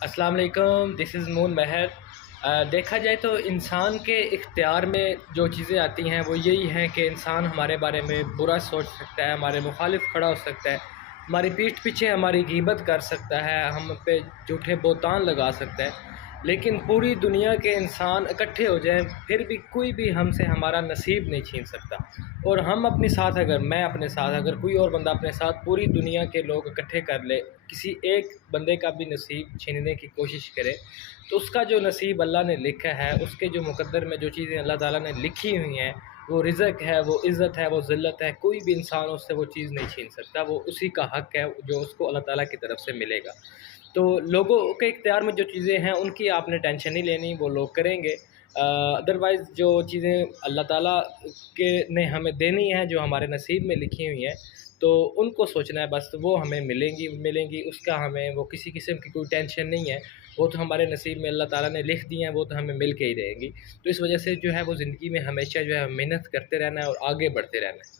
السلام علیکم، دس از مون مہر۔ دیکھا جائے تو انسان کے اختیار میں جو چیزیں آتی ہیں وہ یہی ہیں کہ انسان ہمارے بارے میں برا سوچ سکتا ہے، ہمارے مخالف کھڑا ہو سکتا ہے، ہماری پیٹھ پیچھے ہماری غیبت کر سکتا ہے، ہم پہ جھوٹے بہتان لگا سکتا ہے۔ لیکن پوری دنیا کے انسان اکٹھے ہو جائیں پھر بھی کوئی بھی ہم سے ہمارا نصیب نہیں چھین سکتا۔ اور ہم اپنے ساتھ میں اپنے ساتھ اگر کوئی اور بندہ اپنے ساتھ پوری دنیا کے لوگ اکٹھے کر لے، کسی ایک بندے کا بھی نصیب چھیننے کی کوشش کرے تو اس کا جو نصیب اللہ نے لکھا ہے، اس کے جو مقدر میں جو چیزیں اللہ تعالیٰ نے لکھی ہوئی ہیں، وہ رزق ہے، وہ عزت ہے، وہ ذلت ہے، کوئی بھی انسان اس سے وہ چیز نہیں چھین سکتا۔ وہ اسی کا حق ہے جو اس کو اللہ تعالیٰ کی طرف سے ملے گا۔ تو لوگوں کے اختیار میں جو چیزیں ہیں ان کی آپ نے ٹینشن نہیں لینی، وہ لوگ کریں گے۔ ادروائز جو چیزیں اللہ تعالیٰ کے نے ہمیں دینی ہیں، جو ہمارے نصیب میں لکھی ہوئی ہیں، تو ان کو سوچنا ہے بس، وہ ہمیں ملیں گی، اس کا ہمیں وہ کسی قسم کی کوئی ٹینشن نہیں ہے۔ وہ تو ہمارے نصیب میں اللہ تعالیٰ نے لکھ دی ہیں، وہ تو ہمیں مل کے ہی رہیں گی۔ تو اس وجہ سے جو ہے وہ زندگی میں ہمیشہ جو ہے محنت کرتے رہنا ہے اور آگے بڑھتے رہنا ہے۔